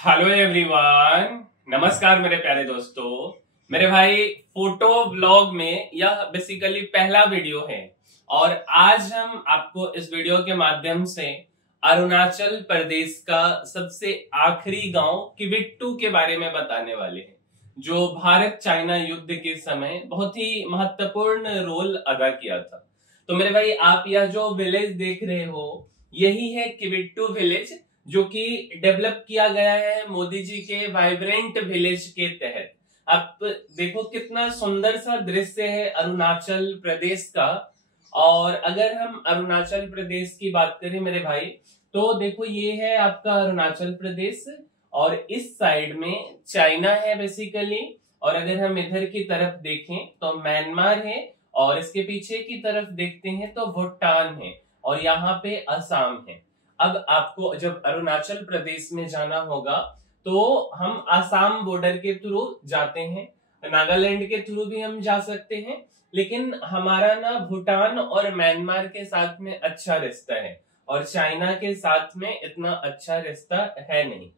Hello everyone, नमस्कार मेरे प्यारे दोस्तों। मेरे भाई फोटो व्लॉग में यह बेसिकली पहला वीडियो है और आज हम आपको इस वीडियो के माध्यम से अरुणाचल प्रदेश का सबसे आखिरी गांव किबिट्टू के बारे में बताने वाले हैं, जो भारत चाइना युद्ध के समय बहुत ही महत्वपूर्ण रोल अदा किया था। तो मेरे भाई, आप यह जो विलेज देख रहे हो यही है किबिट्टू विलेज, जो कि डेवलप किया गया है मोदी जी के वाइब्रेंट विलेज के तहत। आप देखो कितना सुंदर सा दृश्य है अरुणाचल प्रदेश का। और अगर हम अरुणाचल प्रदेश की बात करें मेरे भाई, तो देखो ये है आपका अरुणाचल प्रदेश और इस साइड में चाइना है बेसिकली। और अगर हम इधर की तरफ देखें तो म्यांमार है और इसके पीछे की तरफ देखते हैं तो भूटान है और यहाँ पे असम है। अब आपको जब अरुणाचल प्रदेश में जाना होगा तो हम आसाम बॉर्डर के थ्रू जाते हैं, नागालैंड के थ्रू भी हम जा सकते हैं, लेकिन हमारा ना भूटान और म्यांमार के साथ में अच्छा रिश्ता है और चाइना के साथ में इतना अच्छा रिश्ता है नहीं।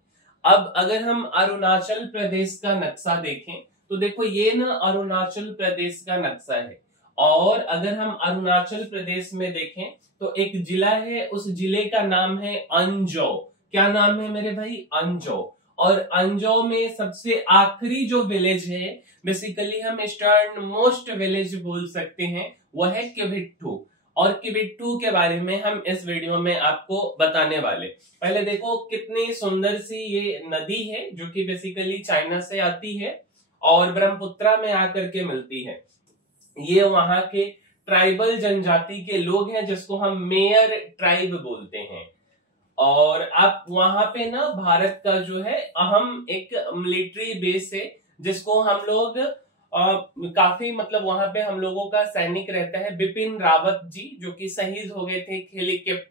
अब अगर हम अरुणाचल प्रदेश का नक्शा देखें तो देखो ये ना अरुणाचल प्रदेश का नक्शा है। और अगर हम अरुणाचल प्रदेश में देखें तो एक जिला है, उस जिले का नाम है अंजो। क्या नाम है मेरे भाई? अंजो। और अंजो में सबसे आखिरी जो विलेज है, बेसिकली हम ईस्टर्न मोस्ट विलेज बोल सकते हैं, वह है किबिट्टू। और किबिट्टू के बारे में हम इस वीडियो में आपको बताने वाले। पहले देखो कितनी सुंदर सी ये नदी है, जो कि बेसिकली चाइना से आती है और ब्रह्मपुत्रा में आकर के मिलती है। ये वहां के ट्राइबल जनजाति के लोग हैं, जिसको हम मेयर ट्राइब बोलते हैं। और आप वहां पे ना भारत का जो है अहम एक मिलिट्री बेस है, जिसको हम लोग काफी मतलब वहां पे हम लोगों का सैनिक रहता है बिपिन रावत जी, जो कि शहीद हो गए थे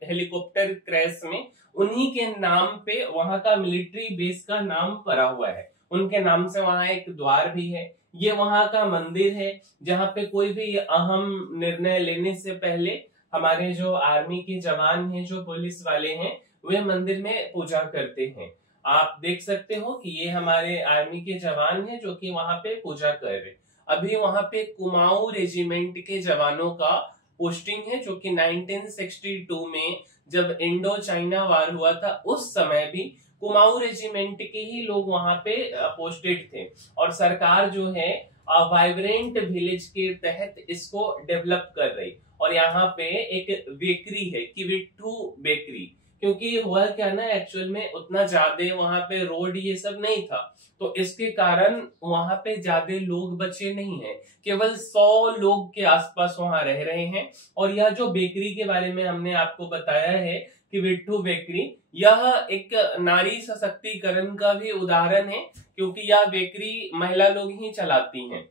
हेलीकॉप्टर क्रैश में। उन्हीं के नाम पे वहां का मिलिट्री बेस का नाम पड़ा हुआ है। उनके नाम से वहां एक द्वार भी है। ये वहां का मंदिर है जहां पे कोई भी अहम निर्णय लेने से पहले हमारे जो आर्मी के जवान हैं, जो पुलिस वाले हैं, वे मंदिर में पूजा करते हैं। आप देख सकते हो कि ये हमारे आर्मी के जवान हैं जो कि वहां पे पूजा कर रहे। अभी वहां पे कुमाऊं रेजिमेंट के जवानों का पोस्टिंग है, जो कि 1962 में जब इंडो चाइना वार हुआ था उस समय भी कुमाऊं रेजिमेंट के ही लोग वहां पे पोस्टेड थे। और सरकार जो है वाइब्रेंट विलेज के तहत इसको डेवलप कर रही। और यहाँ पे एक बेकरी है, किबिट्टू बेकरी। क्योंकि हुआ क्या ना, एक्चुअल में उतना ज्यादा वहां पे रोड ये सब नहीं था, तो इसके कारण वहां पे ज्यादा लोग बचे नहीं हैं। केवल 100 लोग के आसपास वहां रह रहे हैं। और यह जो बेकरी के बारे में हमने आपको बताया है किबिट्टू बेकरी, यह एक नारी सशक्तिकरण का भी उदाहरण है, क्योंकि यह बेकरी महिला लोग ही चलाती हैं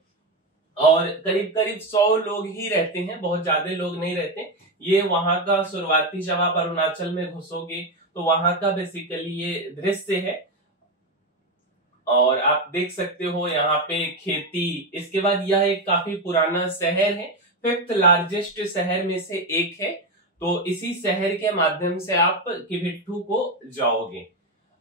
और करीब करीब 100 लोग ही रहते हैं, बहुत ज्यादा लोग नहीं रहते। ये वहां का शुरुआती, जब आप अरुणाचल में घुसोगे तो वहां का बेसिकली ये दृश्य है। और आप देख सकते हो यहाँ पे खेती। इसके बाद यह एक काफी पुराना शहर है, 5th लार्जेस्ट शहर में से एक है। तो इसी शहर के माध्यम से आप किबिट्टू को जाओगे।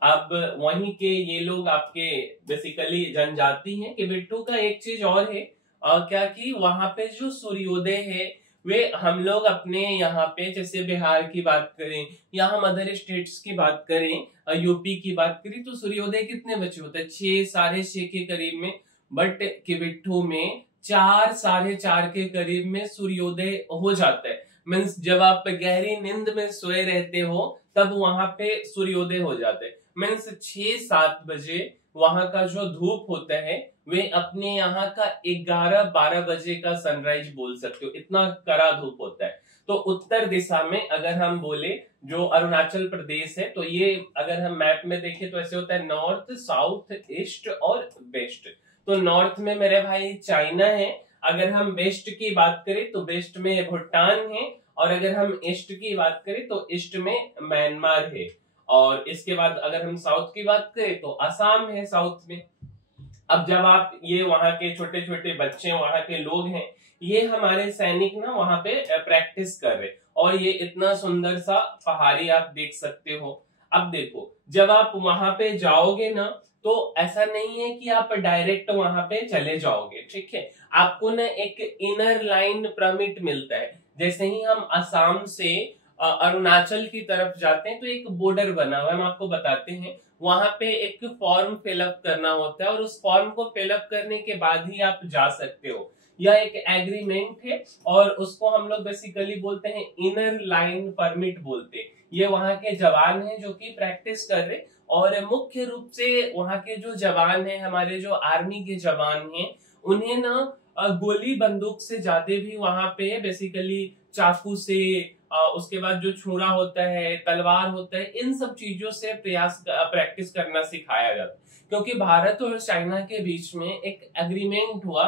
अब वहीं के ये लोग आपके बेसिकली जनजाति हैं। किबिट्टू का एक चीज और है, क्या कि वहां पे जो सूर्योदय है, वे हम लोग अपने यहाँ पे जैसे बिहार की बात करें या हम अदर स्टेट्स की बात करें, यूपी की बात करें, तो सूर्योदय कितने बजे होता है? 6, 6:30 के करीब में। बट किबिट्टू में 4, 4:30 के करीब में सूर्योदय हो जाता है। मीन्स जब आप गहरी नींद में सोए रहते हो तब वहां पे सूर्योदय हो जाता है। मीन्स 6-7 बजे वहां का जो धूप होता है वे अपने यहाँ का 11-12 बजे का सनराइज बोल सकते हो, इतना कड़ा धूप होता है। तो उत्तर दिशा में अगर हम बोले जो अरुणाचल प्रदेश है, तो ये अगर हम मैप में देखें तो ऐसे होता है नॉर्थ, साउथ, ईस्ट और वेस्ट। तो नॉर्थ में मेरे भाई चाइना है। अगर हम वेस्ट की बात करें तो वेस्ट में भूटान है। और अगर हम ईस्ट की बात करें तो ईस्ट में म्यांमार है। और इसके बाद अगर हम साउथ की बात करें तो असम है साउथ में। अब जब आप ये वहां के छोटे छोटे बच्चे, वहां के लोग हैं, ये हमारे सैनिक ना वहां पे प्रैक्टिस कर रहे। और ये इतना सुंदर सा पहाड़ी आप देख सकते हो। अब देखो, जब आप वहां पे जाओगे ना, तो ऐसा नहीं है कि आप डायरेक्ट वहां पे चले जाओगे, ठीक है। आपको ना एक इनर लाइन परमिट मिलता है। जैसे ही हम असम से अरुणाचल की तरफ जाते हैं तो एक बॉर्डर बना हुआ है, हम आपको बताते हैं। वहां पे एक फॉर्म फिलअप करना होता है और उस फॉर्म को फिलअप करने के बाद ही आप जा सकते हो। यह एक एग्रीमेंट है और उसको हम लोग बेसिकली बोलते हैं इनर लाइन परमिट बोलते हैं। ये वहां के जवान हैं जो कि प्रैक्टिस कर रहे, और मुख्य रूप से वहां के जो जवान हैं, हमारे जो आर्मी के जवान हैं, उन्हें ना गोली बंदूक से ज्यादा भी वहां पे बेसिकली चाकू से, उसके बाद जो छुरा होता है, तलवार होता है, इन सब चीजों से प्रैक्टिस करना सिखाया जाता है। क्योंकि भारत और चाइना के बीच में एक एग्रीमेंट हुआ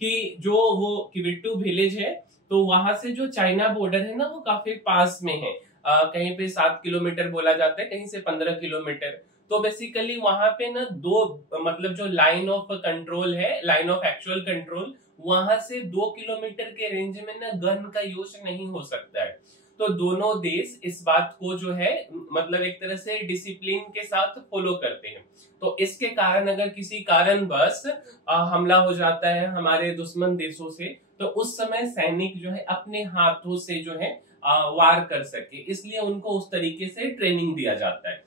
कि जो वो किबिट्टू विलेज है, तो वहां से जो चाइना बॉर्डर है ना, वो काफी पास में है। कहीं पे 7 किलोमीटर बोला जाता है, कहीं से 15 किलोमीटर। तो बेसिकली वहां पे ना दो, मतलब जो लाइन ऑफ कंट्रोल है, लाइन ऑफ एक्चुअल कंट्रोल, वहां से 2 किलोमीटर के रेंज में ना गन का यूज नहीं हो सकता है। तो दोनों देश इस बात को जो है, मतलब एक तरह से डिसिप्लिन के साथ फॉलो करते हैं। तो इसके कारण अगर किसी कारणवश हमला हो जाता है हमारे दुश्मन देशों से, तो उस समय सैनिक जो है अपने हाथों से जो है वार कर सके, इसलिए उनको उस तरीके से ट्रेनिंग दिया जाता है।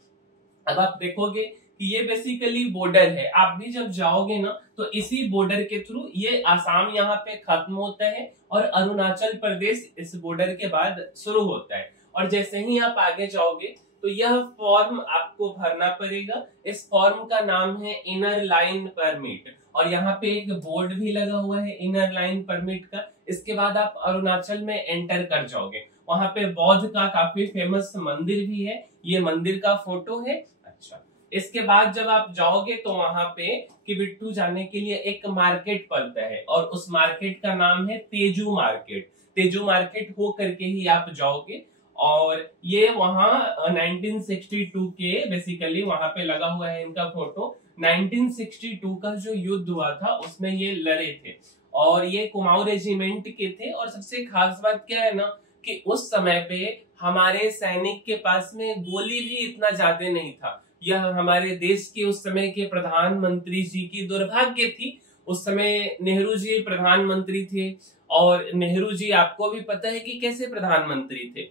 अब आप देखोगे कि ये बेसिकली बॉर्डर है। आप भी जब जाओगे ना, तो इसी बॉर्डर के थ्रू ये आसाम यहाँ पे खत्म होता है और अरुणाचल प्रदेश इस बॉर्डर के बाद शुरू होता है। और जैसे ही आप आगे जाओगे तो यह फॉर्म आपको भरना पड़ेगा। इस फॉर्म का नाम है इनर लाइन परमिट, और यहाँ पे एक बोर्ड भी लगा हुआ है इनर लाइन परमिट का। इसके बाद आप अरुणाचल में एंटर कर जाओगे। वहां पे बौद्ध का काफी फेमस मंदिर भी है, ये मंदिर का फोटो है। अच्छा, इसके बाद जब आप जाओगे तो वहां पे किबिट्टू जाने के लिए एक मार्केट पड़ता है, और उस मार्केट का नाम है तेजू मार्केट। तेजू मार्केट हो करके ही आप जाओगे, और ये वहां 1962 के बेसिकली वहां पे लगा हुआ है इनका फोटो। 1962 का जो युद्ध हुआ था उसमें ये लड़े थे, और ये कुमाऊं रेजिमेंट के थे। और सबसे खास बात क्या है ना, कि उस समय पे हमारे सैनिक के पास में गोली भी इतना ज्यादा नहीं था। यह हमारे देश के उस समय के प्रधानमंत्री जी की दुर्भाग्य थी। उस समय नेहरू जी प्रधानमंत्री थे, और नेहरू जी आपको भी पता है कि कैसे प्रधानमंत्री थे।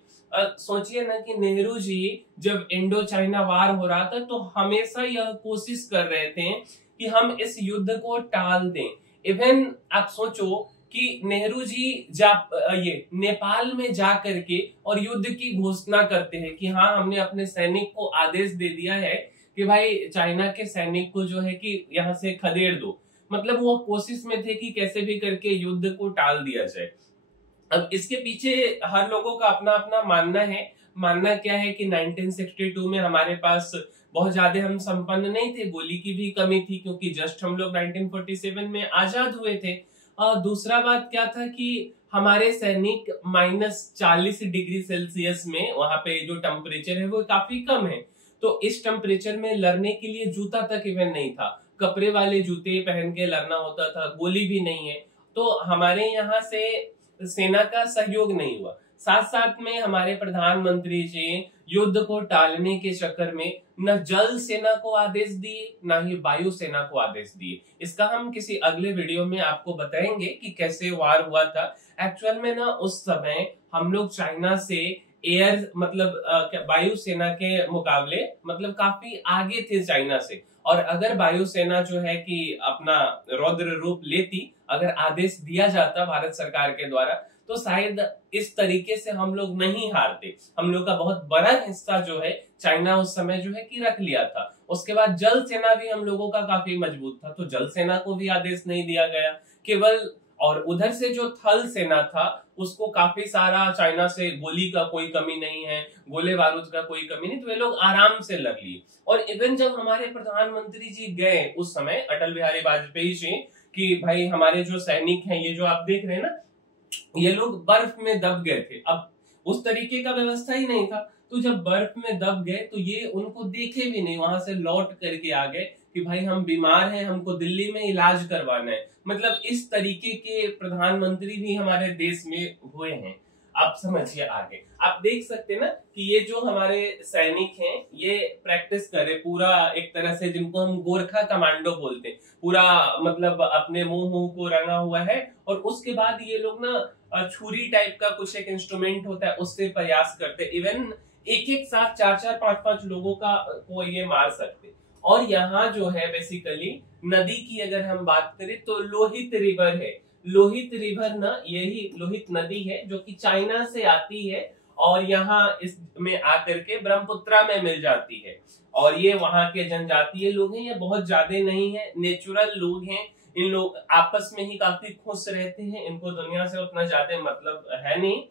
सोचिए ना कि नेहरू जी जब इंडो चाइना वार हो रहा था, तो हमेशा यह कोशिश कर रहे थे कि हम इस युद्ध को टाल दें। इवन आप सोचो कि नेहरू जी ये नेपाल में जा करके और युद्ध की घोषणा करते हैं कि हाँ, हमने अपने सैनिक को आदेश दे दिया है कि भाई चाइना के सैनिक को जो है कि यहाँ से खदेड़ दो। मतलब वो कोशिश में थे कि कैसे भी करके युद्ध को टाल दिया जाए। अब इसके पीछे हर लोगों का अपना अपना मानना है। मानना क्या है कि 1962 में हमारे पास बहुत ज्यादा हम संपन्न नहीं थे, गोली की भी कमी थी, क्योंकि जस्ट हम लोग 1947 में आजाद हुए थे। और दूसरा बात क्या था कि हमारे सैनिक -40 डिग्री सेल्सियस में, वहां पे जो टेम्परेचर है वो काफी कम है। तो इस टेम्परेचर में लड़ने के लिए जूता तक इवन नहीं था, कपड़े वाले जूते पहन के लड़ना होता था, गोली भी नहीं है। तो हमारे यहाँ से सेना का सहयोग नहीं हुआ। साथ साथ में हमारे प्रधानमंत्री जी युद्ध को टालने के चक्कर में न जल सेना को आदेश दिए, न ही वायु सेना को आदेश दिए। इसका हम किसी अगले वीडियो में आपको बताएंगे कि कैसे वार हुआ था। एक्चुअल में ना उस समय हम लोग चाइना से एयर, मतलब वायु सेना के मुकाबले मतलब काफी आगे थे चाइना से। और अगर वायुसेना जो है कि अपना रौद्र रूप लेती, अगर आदेश दिया जाता भारत सरकार के द्वारा, तो शायद इस तरीके से हम लोग नहीं हारते। हम लोग का बहुत बड़ा हिस्सा जो है चाइना उस समय जो है कि रख लिया था। उसके बाद जल सेना भी हम लोगों का काफी मजबूत था, तो जल सेना को भी आदेश नहीं दिया गया केवल। और उधर से जो थल सेना था उसको काफी सारा, चाइना से गोली का कोई कमी नहीं है, गोले बारूद का कोई कमी नहीं, तो वे लोग आराम से लड़ लिए। और इवन जब हमारे प्रधानमंत्री जी गए उस समय, अटल बिहारी वाजपेयी जी, कि भाई हमारे जो सैनिक हैं, ये जो आप देख रहे हैं ना, ये लोग बर्फ में दब गए थे। अब उस तरीके का व्यवस्था ही नहीं था, तो जब बर्फ में दब गए तो ये उनको देखे भी नहीं, वहां से लौट करके आ गए कि भाई हम बीमार हैं, हमको दिल्ली में इलाज करवाना है। मतलब इस तरीके के प्रधानमंत्री भी हमारे देश में हुए हैं। आप समझिए आगे। आप देख सकते हैं ना कि ये जो हमारे सैनिक हैं ये प्रैक्टिस कर रहे पूरा, एक तरह से जिनको हम गोरखा कमांडो बोलते हैं, पूरा मतलब अपने मुंह को रंगा हुआ है। और उसके बाद ये लोग ना छुरी टाइप का कुछ एक इंस्ट्रूमेंट होता है उससे प्रयास करते, इवन एक साथ 4-4, 5-5 लोगों का को ये मार सकते। और यहाँ जो है बेसिकली नदी की अगर हम बात करें तो लोहित रिवर है। लोहित रिवर ना यही लोहित नदी है जो कि चाइना से आती है और यहाँ इसमें आकर के ब्रह्मपुत्रा में मिल जाती है। और ये वहां के जनजातीय लोग हैं, ये बहुत ज्यादा नहीं है, नेचुरल लोग हैं। इन लोग आपस में ही काफी खुश रहते हैं, इनको दुनिया से उतना ज्यादा मतलब है नहीं।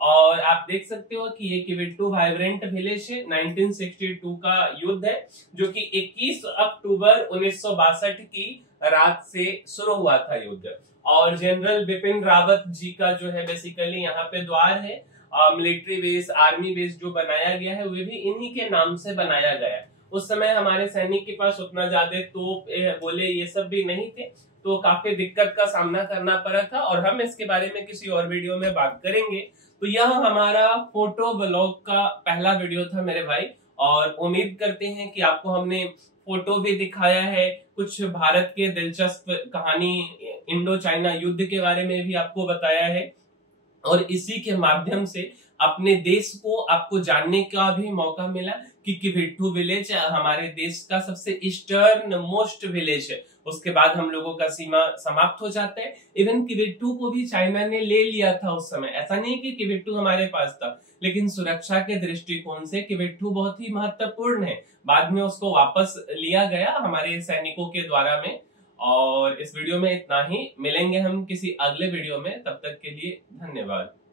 और आप देख सकते हो कि ये किविट्टू वाइब्रेंट विलेज है। 1962 का युद्ध है जो कि 21 अक्टूबर 1962 की रात से शुरू हुआ था युद्ध। और जनरल बिपिन रावत जी का जो है बेसिकली यहाँ पे द्वार है। मिलिट्री बेस, आर्मी बेस जो बनाया गया है वो भी इन्हीं के नाम से बनाया गया है। उस समय हमारे सैनिक के पास उतना ज्यादा तोप बोले ये सब भी नहीं थे, तो काफी दिक्कत का सामना करना पड़ा था। और हम इसके बारे में किसी और वीडियो में बात करेंगे। तो यह हमारा फोटो ब्लॉग का पहला वीडियो था मेरे भाई, और उम्मीद करते हैं कि आपको हमने फोटो भी दिखाया है, कुछ भारत के दिलचस्प कहानी, इंडो चाइना युद्ध के बारे में भी आपको बताया है, और इसी के माध्यम से अपने देश को आपको जानने का भी मौका मिला कि किविट्टू विलेज हमारे देश का सबसे ईस्टर्न मोस्ट विलेज है। उसके बाद हम लोगों का सीमा समाप्त हो जाता है। इवन किविट्टू को भी चाइना ने ले लिया था उस समय, ऐसा नहीं कि किविट्टू हमारे पास था, लेकिन सुरक्षा के दृष्टिकोण से किविट्टू बहुत ही महत्वपूर्ण है। बाद में उसको वापस लिया गया हमारे सैनिकों के द्वारा में। और इस वीडियो में इतना ही, मिलेंगे हम किसी अगले वीडियो में, तब तक के लिए धन्यवाद।